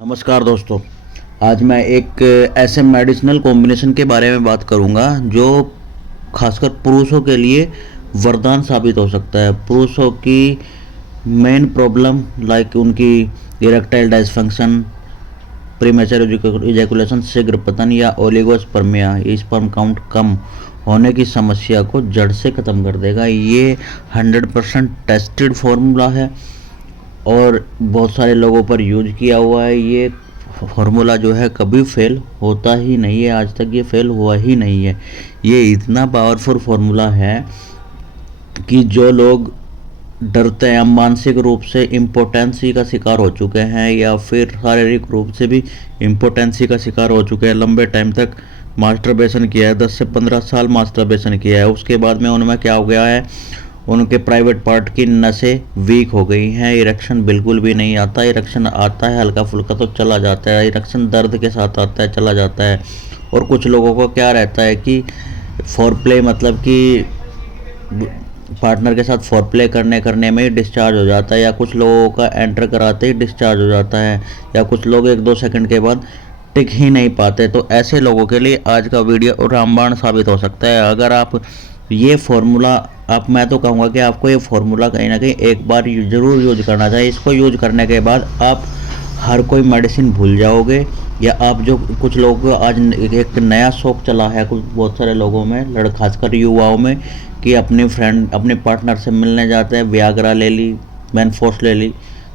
नमस्कार दोस्तों। आज मैं एक ऐसे मेडिसिनल कॉम्बिनेशन के बारे में बात करूंगा जो खासकर पुरुषों के लिए वरदान साबित हो सकता है। पुरुषों की मेन प्रॉब्लम लाइक उनकी इरेक्टाइल डिसफंक्शन, प्रीमेचर इजैकुलेशन, शीघ्र पतन या ओलिगोस्पर्मिया, स्पर्म काउंट कम होने की समस्या को जड़ से ख़त्म कर देगा। ये 100% टेस्टेड फार्मूला है और बहुत सारे लोगों पर यूज किया हुआ है। ये फार्मूला जो है कभी फेल होता ही नहीं है, आज तक ये फेल हुआ ही नहीं है। ये इतना पावरफुल फार्मूला है कि जो लोग डरते हैं, मानसिक रूप से इम्पोटेंसी का शिकार हो चुके हैं या फिर शारीरिक रूप से भी इम्पोटेंसी का शिकार हो चुके हैं, लंबे टाइम तक मास्टरबेशन किया है, 10 से 15 साल मास्टरबेशन किया है, उसके बाद में उनमें क्या हो गया है, उनके प्राइवेट पार्ट की नसें वीक हो गई हैं, इरेक्शन बिल्कुल भी नहीं आता। इरेक्शन आता है हल्का फुल्का तो चला जाता है, इरेक्शन दर्द के साथ आता है, चला जाता है। और कुछ लोगों को क्या रहता है कि फोरप्ले मतलब कि पार्टनर के साथ फोरप्ले करने में ही डिस्चार्ज हो जाता है, या कुछ लोगों का एंटर कराते ही डिस्चार्ज हो जाता है, या कुछ लोग 1-2 सेकंड के बाद टिक ही नहीं पाते। तो ऐसे लोगों के लिए आज का वीडियो रामबाण साबित हो सकता है। अगर आप ये फार्मूला मैं तो कहूँगा कि आपको ये फार्मूला कहीं ना कहीं एक बार ज़रूर यूज करना चाहिए। इसको यूज करने के बाद आप हर कोई मेडिसिन भूल जाओगे, या आप जो कुछ लोगों को आज एक नया शौक चला है कुछ बहुत सारे लोगों में, खासकर युवाओं में, कि अपने फ्रेंड अपने पार्टनर से मिलने जाते हैं, वियाग्रा ले ली, मैनफोर्स ले ली,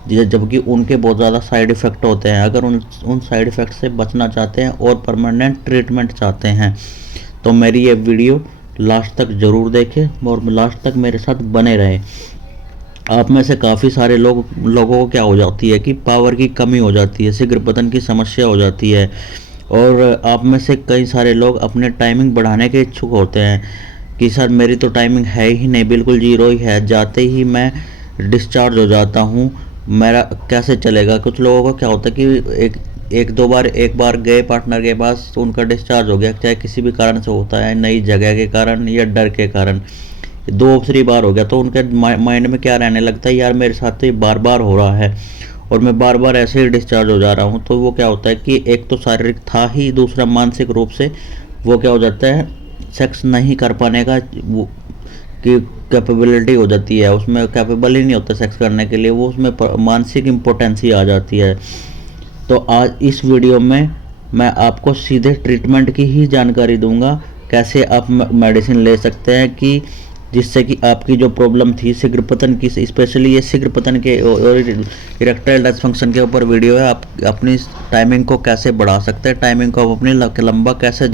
जबकि उनके बहुत ज़्यादा साइड इफ़ेक्ट होते हैं। अगर उन साइड इफ़ेक्ट से बचना चाहते हैं और परमानेंट ट्रीटमेंट चाहते हैं तो मेरी ये वीडियो लास्ट तक ज़रूर देखें और लास्ट तक मेरे साथ बने रहें। आप में से काफ़ी सारे लोगों को क्या हो जाती है कि पावर की कमी हो जाती है, शीघ्र पतन की समस्या हो जाती है, और आप में से कई सारे लोग अपने टाइमिंग बढ़ाने के इच्छुक होते हैं कि सर मेरी तो टाइमिंग है ही नहीं, बिल्कुल जीरो ही है, जाते ही मैं डिस्चार्ज हो जाता हूँ, मेरा कैसे चलेगा। कुछ लोगों को क्या होता है कि एक बार गए पार्टनर के पास तो उनका डिस्चार्ज हो गया, चाहे किसी भी कारण से होता है, नई जगह के कारण या डर के कारण, 2-3 बार हो गया तो उनके माइंड में क्या रहने लगता है, यार मेरे साथ तो ये बार बार हो रहा है और मैं बार बार ऐसे ही डिस्चार्ज हो जा रहा हूँ। तो वो क्या होता है कि एक तो शारीरिक था ही, दूसरा मानसिक रूप से वो क्या हो जाता है, सेक्स नहीं कर पाने का वो की कैपेबिलिटी हो जाती है, उसमें कैपेबल ही नहीं होता सेक्स करने के लिए, वो उसमें मानसिक इम्पोटेंसी आ जाती है। तो आज इस वीडियो में मैं आपको सीधे ट्रीटमेंट की ही जानकारी दूंगा, कैसे आप मेडिसिन ले सकते हैं कि जिससे कि आपकी जो प्रॉब्लम थी शीघ्र पतन की, स्पेशली ये शीघ्र पतन के और इरेक्टाइल डिसफंक्शन के ऊपर वीडियो है, आप अपनी टाइमिंग को कैसे बढ़ा सकते हैं, टाइमिंग को आप अपनी लंबा कैसे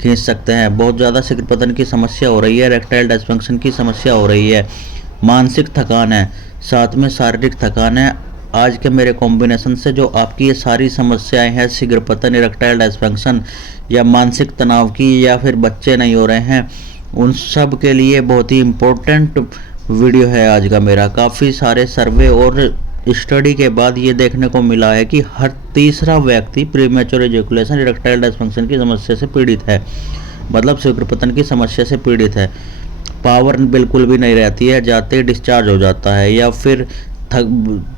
खींच सकते हैं। बहुत ज़्यादा शीघ्र पतन की समस्या हो रही है, इरेक्टाइल डिसफंक्शन की समस्या हो रही है, मानसिक थकान है, साथ में शारीरिक थकान है। आज के मेरे कॉम्बिनेशन से जो आपकी ये सारी समस्याएं हैं, शीघ्र पतन, इरेक्टाइल डिसफंक्शन या मानसिक तनाव की, या फिर बच्चे नहीं हो रहे हैं, उन सब के लिए बहुत ही इम्पोर्टेंट वीडियो है आज का मेरा। काफ़ी सारे सर्वे और स्टडी के बाद ये देखने को मिला है कि हर तीसरा व्यक्ति प्रीमेच्योर इजैकुलेशन, इरेक्टाइल डिसफंक्शन की समस्या से पीड़ित है, मतलब शीघ्र पतन की समस्या से पीड़ित है। पावर बिल्कुल भी नहीं रहती है, जाते ही डिस्चार्ज हो जाता है, या फिर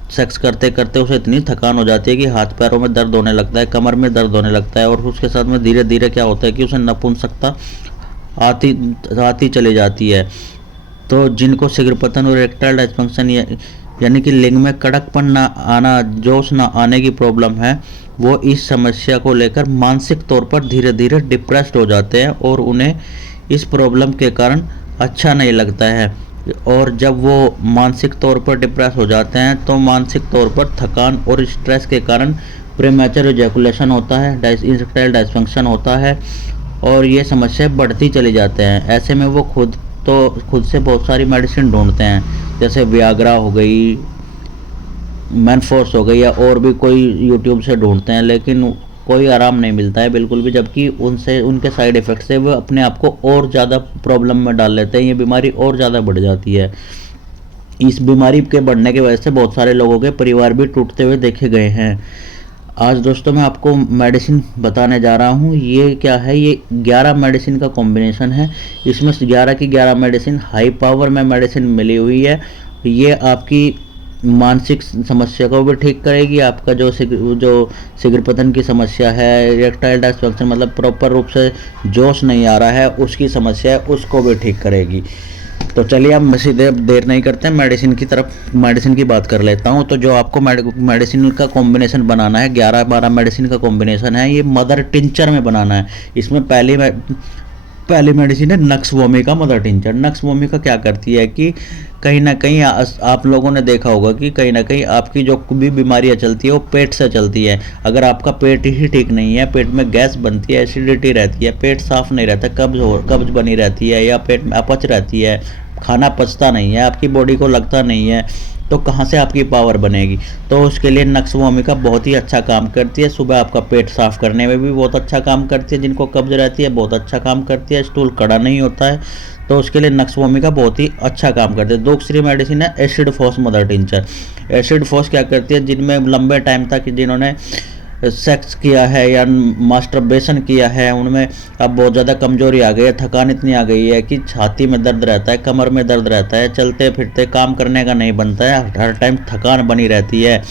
सेक्स करते करते उसे इतनी थकान हो जाती है कि हाथ पैरों में दर्द होने लगता है, कमर में दर्द होने लगता है, और उसके साथ में धीरे धीरे क्या होता है कि उसे नपुंसकता आती चली जाती है। तो जिनको शीघ्र पतन और इरेक्टाइल डिसफंक्शन यानी कि लिंग में कड़कपन ना आना, जोश ना आने की प्रॉब्लम है, वो इस समस्या को लेकर मानसिक तौर पर धीरे धीरे डिप्रेस्ड हो जाते हैं और उन्हें इस प्रॉब्लम के कारण अच्छा नहीं लगता है। और जब वो मानसिक तौर पर डिप्रेस हो जाते हैं तो मानसिक तौर पर थकान और स्ट्रेस के कारण प्रीमेच्योर इजैकुलेशन होता है, इरेक्टाइल डिसफंक्शन होता है, और ये समस्या बढ़ती चली जाते हैं। ऐसे में वो खुद से बहुत सारी मेडिसिन ढूंढते हैं, जैसे वियाग्रा हो गई, मैनफोर्स हो गई, या और भी कोई यूट्यूब से ढूंढते हैं, लेकिन कोई आराम नहीं मिलता है बिल्कुल भी, जबकि उनके साइड इफ़ेक्ट से वो अपने आप को और ज़्यादा प्रॉब्लम में डाल लेते हैं, ये बीमारी और ज़्यादा बढ़ जाती है। इस बीमारी के बढ़ने की वजह से बहुत सारे लोगों के परिवार भी टूटते हुए देखे गए हैं। आज दोस्तों मैं आपको मेडिसिन बताने जा रहा हूँ। ये क्या है, ये 11 मेडिसिन का कॉम्बिनेशन है। इसमें 11 की 11 मेडिसिन हाई पावर में मेडिसिन मिली हुई है। ये आपकी मानसिक समस्या को भी ठीक करेगी। आपका जो शीघ्र पतन की समस्या है, इरेक्टाइल डिस्फंक्शन मतलब प्रॉपर रूप से जोश नहीं आ रहा है, उसकी समस्या है, उसको भी ठीक करेगी। तो चलिए अब सीधे देर नहीं करते हैं, मेडिसिन की बात कर लेता हूँ। तो जो आपको मेडिसिन का कॉम्बिनेशन बनाना है, 11-12 मेडिसिन का कॉम्बिनेशन है, ये मदर टिंचर में बनाना है। इसमें पहली मेडिसिन है नक्स vomica mother tincture. Nux vomica क्या करती है कि कहीं ना कहीं आप लोगों ने देखा होगा कि कहीं ना कहीं आपकी जो भी बीमारियां चलती है वो पेट से चलती है। अगर आपका पेट ही ठीक नहीं है, पेट में गैस बनती है, एसिडिटी रहती है, पेट साफ नहीं रहता, कब्ज बनी रहती है, या पेट में अपच रहती है, खाना पचता नहीं है, आपकी बॉडी को लगता नहीं है, तो कहाँ से आपकी पावर बनेगी। तो उसके लिए नक्स वोमिका बहुत ही अच्छा काम करती है। सुबह आपका पेट साफ करने में भी बहुत अच्छा काम करती है। जिनको कब्ज रहती है बहुत अच्छा काम करती है, स्टूल कड़ा नहीं होता है, तो उसके लिए नक्स वोमिका बहुत ही अच्छा काम करती है। दूसरी मेडिसिन है एसिड फोस मदर टिंचर। एसिड फोस क्या करती है, जिनमें लंबे टाइम तक जिन्होंने सेक्स किया है या मास्टरबेशन किया है, उनमें अब बहुत ज़्यादा कमजोरी आ गई है, थकान इतनी आ गई है कि छाती में दर्द रहता है, कमर में दर्द रहता है, चलते फिरते काम करने का नहीं बनता है, हर टाइम थकान बनी रहती है,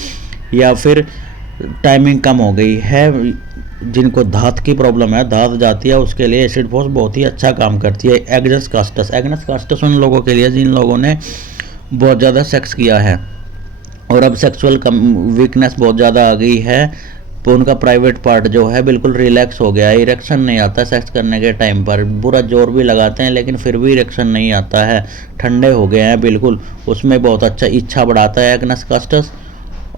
या फिर टाइमिंग कम हो गई है, जिनको दांत की प्रॉब्लम है, दांत जाती है, उसके लिए एसिड फोस बहुत ही अच्छा काम करती है। एग्नस कास्टस उन लोगों के लिए जिन लोगों ने बहुत ज़्यादा सेक्स किया है और अब सेक्सुअल वीकनेस बहुत ज़्यादा आ गई है, तो उनका प्राइवेट पार्ट जो है बिल्कुल रिलैक्स हो गया है, इरेक्शन नहीं आता सेक्स करने के टाइम पर, पूरा जोर भी लगाते हैं लेकिन फिर भी इरेक्शन नहीं आता है, ठंडे हो गए हैं बिल्कुल, उसमें बहुत अच्छा इच्छा बढ़ाता है एग्नस कास्टस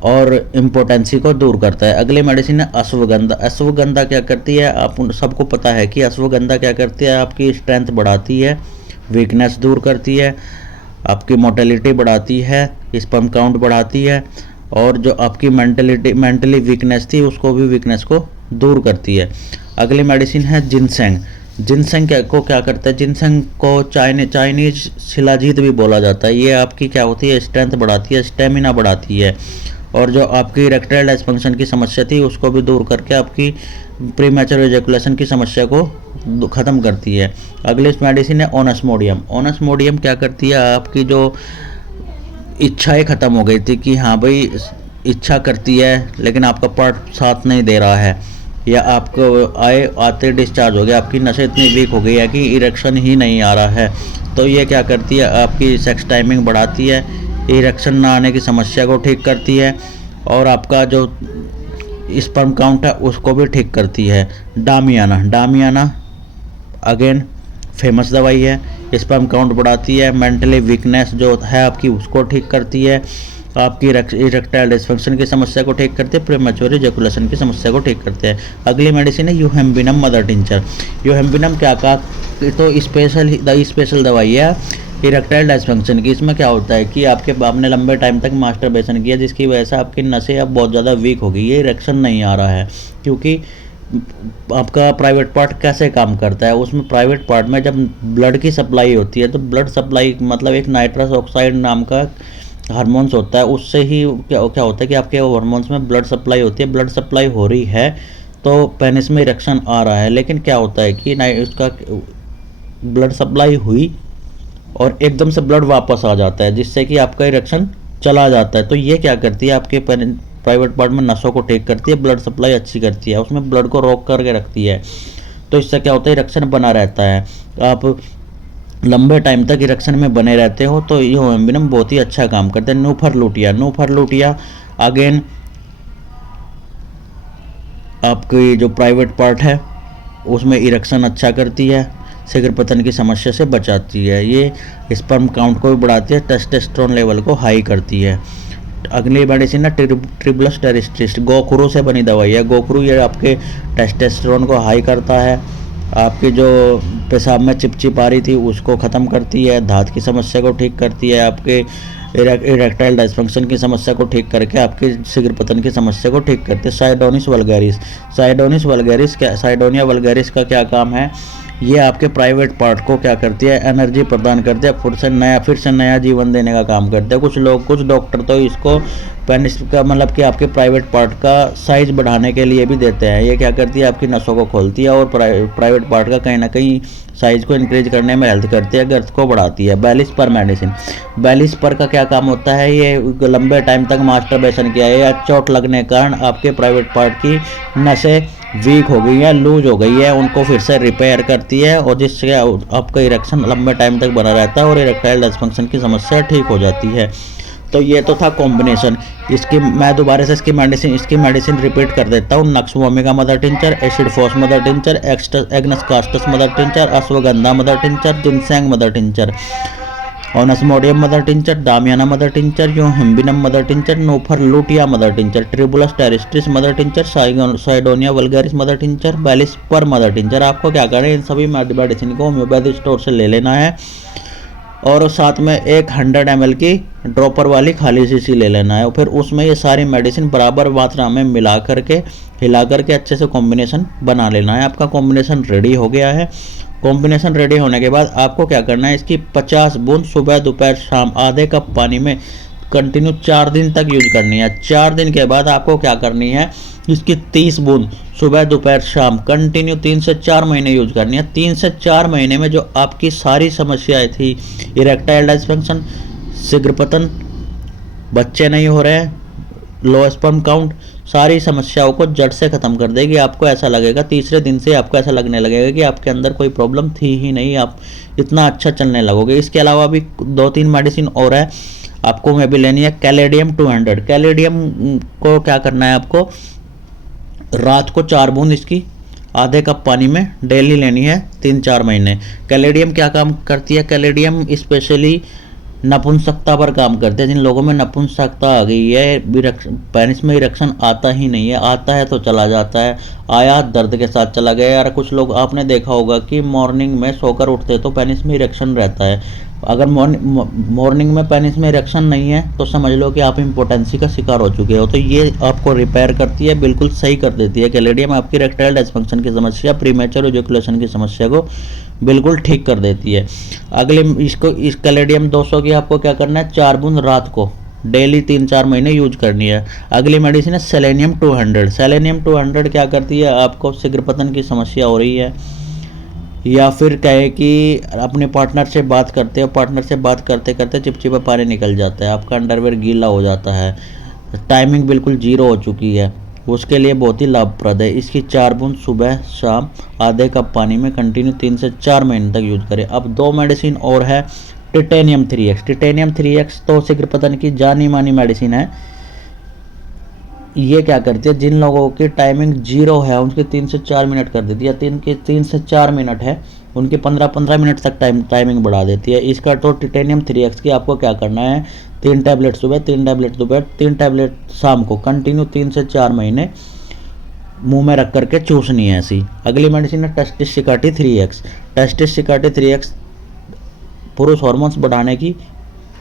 और इम्पोटेंसी को दूर करता है। अगली मेडिसिन है अश्वगंधा। अश्वगंधा क्या करती है, आप सबको पता है कि अश्वगंधा क्या करती है, आपकी स्ट्रेंथ बढ़ाती है, वीकनेस दूर करती है, आपकी मोटेलिटी बढ़ाती है, स्पर्म काउंट बढ़ाती है, और जो आपकी मेंटली वीकनेस थी उसको भी वीकनेस को दूर करती है। अगली मेडिसिन है जिनसेंग। जिनसेंग क्या करता है, जिनसेंग को चाइनीज शिलाजीत भी बोला जाता है। ये आपकी क्या होती है, स्ट्रेंथ बढ़ाती है, स्टेमिना बढ़ाती है, और जो आपकी इरेक्टाइल डिस्फंक्शन की समस्या थी उसको भी दूर करके आपकी प्रीमैच्योर एजैकुलेशन की समस्या को ख़त्म करती है। अगली मेडिसिन है ओनस्मोडियम। ओनस्मोडियम क्या करती है, आपकी जो इच्छाएं ख़त्म हो गई थी कि हाँ भाई इच्छा करती है लेकिन आपका पार्ट साथ नहीं दे रहा है, या आपको आते डिस्चार्ज हो गया, आपकी नसें इतनी वीक हो गई है कि इरेक्शन ही नहीं आ रहा है, तो ये क्या करती है, आपकी सेक्स टाइमिंग बढ़ाती है, इरेक्शन ना आने की समस्या को ठीक करती है, और आपका जो स्पर्म काउंट है उसको भी ठीक करती है। डामियाना अगेन फेमस दवाई है, स्पर्म काउंट बढ़ाती है, मेंटली वीकनेस जो है आपकी उसको ठीक करती है, आपकी इरेक्टाइल डिस्फंक्शन की समस्या को ठीक करते हैं, प्रीमैच्योर इजैकुलेशन की समस्या को ठीक करते हैं। अगली मेडिसिन है यूहेम्बिनम मदर टिंचर। यूहेम्बिनम क्या का तो स्पेशल दवाई है इरेक्टाइल डिस्फंक्शन की। इसमें क्या होता है कि आपने लंबे टाइम तक मास्टरबेशन किया जिसकी वजह से आपकी नसें अब बहुत ज़्यादा वीक हो गई है, इरेक्शन नहीं आ रहा है, क्योंकि आपका प्राइवेट पार्ट कैसे काम करता है, उसमें प्राइवेट पार्ट में जब ब्लड की सप्लाई होती है तो ब्लड सप्लाई मतलब एक नाइट्रस ऑक्साइड नाम का हार्मोन्स होता है, उससे ही क्या होता है कि आपके हार्मोन्स में ब्लड सप्लाई होती है, ब्लड सप्लाई हो रही है तो पेनिस में इरेक्शन आ रहा है, लेकिन क्या होता है कि उसका ब्लड सप्लाई हुई और एकदम से ब्लड वापस आ जाता है जिससे कि आपका इरेक्शन चला जाता है। तो ये क्या करती है, आपके प्राइवेट पार्ट में नसों को ठीक करती है, ब्लड सप्लाई अच्छी करती है, उसमें ब्लड को रोक करके रखती है, तो इससे क्या होता है, इरेक्शन बना रहता है, आप लंबे टाइम तक इरेक्शन में बने रहते हो। तो ये यूहेम्बिनम बहुत ही अच्छा काम करते हैं। नूफर लुटिया अगेन आपकी जो प्राइवेट पार्ट है उसमें इरेक्शन अच्छा करती है, शीघ्र पतन की समस्या से बचाती है, ये स्पर्म काउंट को भी बढ़ाती है, टेस्टोस्टेरोन लेवल को हाई करती है। अगली मेडिसिन है ट्रिबलस टेरिस्टिस्ट। गोखरू से बनी दवाई है। गोखरू ये आपके टेस्टोस्टेरोन को हाई करता है, आपकी जो पेशाब में चिपचिप आ रही थी उसको ख़त्म करती है, दांत की समस्या को ठीक करती है, आपके इरेक्टाइल डिस्फंक्शन की समस्या को ठीक करके आपकी शीघ्र पतन की समस्या को ठीक करती है। साइडोनिया वल्गैरिस का क्या काम है, ये आपके प्राइवेट पार्ट को क्या करती है, एनर्जी प्रदान करती है, फिर से नया जीवन देने का काम करते हैं। कुछ डॉक्टर तो इसको पेनिस का मतलब कि आपके प्राइवेट पार्ट का साइज बढ़ाने के लिए भी देते हैं। ये क्या करती है, आपकी नसों को खोलती है और प्राइवेट पार्ट का कहीं ना कहीं साइज को इंक्रीज करने में हेल्प करती है, गर्थ को बढ़ाती है। बेली स्पर मेडिसिन, बेली स्पर का क्या काम होता है, ये लंबे टाइम तक मास्टरबेशन किया है या चोट लगने के कारण आपके प्राइवेट पार्ट की नसें वीक हो गई है, लूज हो गई है, उनको फिर से रिपेयर करती है और जिससे आपका इरेक्शन लंबे टाइम तक बना रहता है और इरेक्टाइल डिसफंक्शन की समस्या ठीक हो जाती है। तो ये तो था कॉम्बिनेशन। इसकी मैं दोबारा से इसकी मेडिसिन रिपीट कर देता हूँ। Nux vomica mother tincture, acid phos mother tincture, agnus castus mother tincture, ashwagandha mother tincture, ginseng mother tincture, onosmodium mother tincture, damiana mother tincture, yohimbinum mother tincture, nuphar lutea mother tincture, tribulus terrestris mother tincture, cydonia vulgaris mother tincture, बेलिस्पर mother tincture. आपको क्या करना है, इन सभी medicine को homeopathy store से ले लेना है और साथ में एक 100 ml की ड्रॉपर वाली खाली शीशी ले लेना है और फिर उसमें ये सारी मेडिसिन बराबर मात्रा में मिला करके हिला करके अच्छे से कॉम्बिनेशन बना लेना है। आपका कॉम्बिनेशन रेडी हो गया है। कॉम्बिनेशन रेडी होने के बाद आपको क्या करना है, इसकी 50 बूंद सुबह दोपहर शाम आधे कप पानी में कंटिन्यू 4 दिन तक यूज करनी है। 4 दिन के बाद आपको क्या करनी है, इसकी 30 बूंद सुबह दोपहर शाम कंटिन्यू 3 से 4 महीने यूज करनी है। 3 से 4 महीने में जो आपकी सारी समस्याएं थी, इरेक्टाइल डिसफंक्शन, शीघ्र पतन, बच्चे नहीं हो रहे, लो स्पर्म काउंट, सारी समस्याओं को जड़ से ख़त्म कर देगी। आपको ऐसा लगेगा, तीसरे दिन से आपको ऐसा लगने लगेगा कि आपके अंदर कोई प्रॉब्लम थी ही नहीं, आप इतना अच्छा चलने लगोगे। इसके अलावा भी 2-3 मेडिसिन और है, आपको मैं भी लेनी है। कैलेडियम 200, कैलेडियम को क्या करना है, आपको रात को 4 बूंद इसकी आधे कप पानी में डेली लेनी है 3-4 महीने। कैलेडियम क्या काम करती है, कैलेडियम स्पेशली नपुंसकता पर काम करते हैं। जिन लोगों में नपुंसकता आ गई है, पेनिस में इरेक्शन आता ही नहीं है, आता है तो चला जाता है, आया दर्द के साथ चला गया। यार कुछ लोग आपने देखा होगा कि मॉर्निंग में सोकर उठते तो पेनिस में इरेक्शन रहता है। अगर मॉर्निंग में पेनिस में इरेक्शन नहीं है तो समझ लो कि आप इम्पोर्टेंसी का शिकार हो चुके हो। तो ये आपको रिपेयर करती है, बिल्कुल सही कर देती है। कैलेडियम आपकी इरेक्टाइल डिसफंक्शन की समस्या, प्रीमेच्योर इजैकुलेशन की समस्या को बिल्कुल ठीक कर देती है। अगले इस कैलेडियम 200 की आपको क्या करना है, 4 बूंद रात को डेली 3-4 महीने यूज करनी है। अगली मेडिसिन है सेलेनियम 200। सेलेनियम 200 क्या करती है, आपको शीघ्र पतन की समस्या हो रही है या फिर कहे कि अपने पार्टनर से बात करते हो, पार्टनर से बात करते करते चिपचिपा पानी निकल जाता है, आपका अंडरवेयर गीला हो जाता है, टाइमिंग बिल्कुल 0 हो चुकी है, उसके लिए बहुत ही लाभप्रद है। इसकी 4 बूंद सुबह शाम आधे कप पानी में कंटिन्यू 3 से 4 महीने तक यूज करें। अब 2 मेडिसिन और है, टिटेनियम 3x। टिटेनियम 3x तो शीघ्र पतन की जानी मानी मेडिसिन है। ये क्या करती है, जिन लोगों की टाइमिंग 0 है उनके 3 से 4 मिनट कर देती है, 3 से 4 मिनट है उनकी 15-15 मिनट तक टाइमिंग बढ़ा देती है। इसका तो टिटेनियम 3x की आपको क्या करना है, 3 टैबलेट सुबह, 3 टैबलेट दोपहर, 3 टैबलेट शाम को कंटिन्यू 3 से 4 महीने मुंह में रख करके चूसनी है ऐसी। अगली मेडिसिन है टेस्टिस सिकाटी 3x। टेस्टिस सिकाटी 3x पुरुष हार्मोन्स बढ़ाने की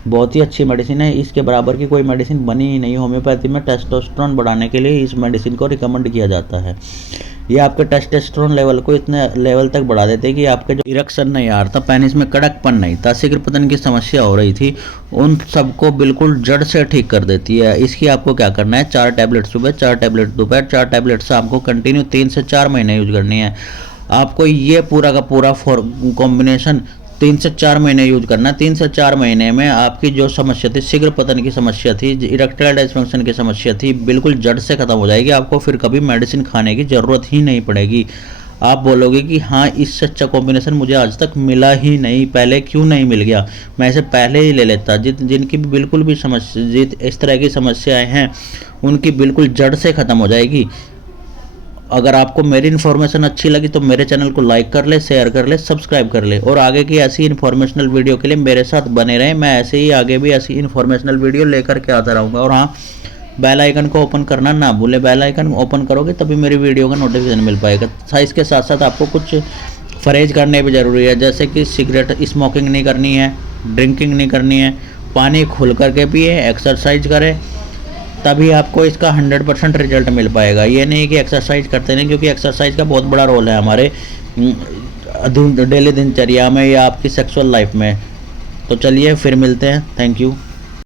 बहुत ही अच्छी मेडिसिन है। इसके बराबर की कोई मेडिसिन बनी ही नहीं। होम्योपैथी में टेस्टोस्टेरोन बढ़ाने के लिए इस मेडिसिन को रिकमेंड किया जाता है। ये आपके टेस्टोस्टेरोन लेवल को इतने लेवल तक बढ़ा देते हैं कि आपके जो इरेक्शन नहीं आ रहा था, पेनिस में कड़कपन नहीं था, शीघ्र पतन की समस्या हो रही थी, उन सबको बिल्कुल जड़ से ठीक कर देती है। इसकी आपको क्या करना है, 4 टैबलेट सुबह, 4 टैबलेट दोपहर, 4 टैबलेट शाम को कंटिन्यू 3 से 4 महीने यूज करनी है। आपको ये पूरा का पूरा कॉम्बिनेशन 3 से 4 महीने यूज करना। 3 से 4 महीने में आपकी जो समस्या थी, शीघ्र पतन की समस्या थी, इरेक्टाइल डिसफंक्शन की समस्या थी, बिल्कुल जड़ से खत्म हो जाएगी। आपको फिर कभी मेडिसिन खाने की ज़रूरत ही नहीं पड़ेगी। आप बोलोगे कि हाँ, इससे अच्छा कॉम्बिनेशन मुझे आज तक मिला ही नहीं, पहले क्यों नहीं मिल गया, मैं इसे पहले ही ले लेता। जिनकी भी बिल्कुल भी समस्या, इस तरह की समस्याएँ हैं, उनकी बिल्कुल जड़ से ख़त्म हो जाएगी। अगर आपको मेरी इन्फॉर्मेशन अच्छी लगी तो मेरे चैनल को लाइक कर ले, शेयर कर ले, सब्सक्राइब कर ले और आगे की ऐसी इन्फॉर्मेशनल वीडियो के लिए मेरे साथ बने रहें। मैं ऐसे ही आगे भी ऐसी इन्फॉर्मेशनल वीडियो लेकर के आता रहूँगा। और हाँ, बेल आइकन को ओपन करना ना भूले, बेल आइकन ओपन करोगे तभी मेरी वीडियो का नोटिफिकेशन मिल पाएगा। इसके साथ साथ आपको कुछ परहेज करने भी ज़रूरी है, जैसे कि सिगरेट स्मोकिंग नहीं करनी है, ड्रिंकिंग नहीं करनी है, पानी खुल करके पिए, एक्सरसाइज करें, तभी आपको इसका 100% रिजल्ट मिल पाएगा। ये नहीं कि एक्सरसाइज करते नहीं, क्योंकि एक्सरसाइज का बहुत बड़ा रोल है हमारे डेली दिनचर्या में या आपकी सेक्सुअल लाइफ में। तो चलिए फिर मिलते हैं। Thank you.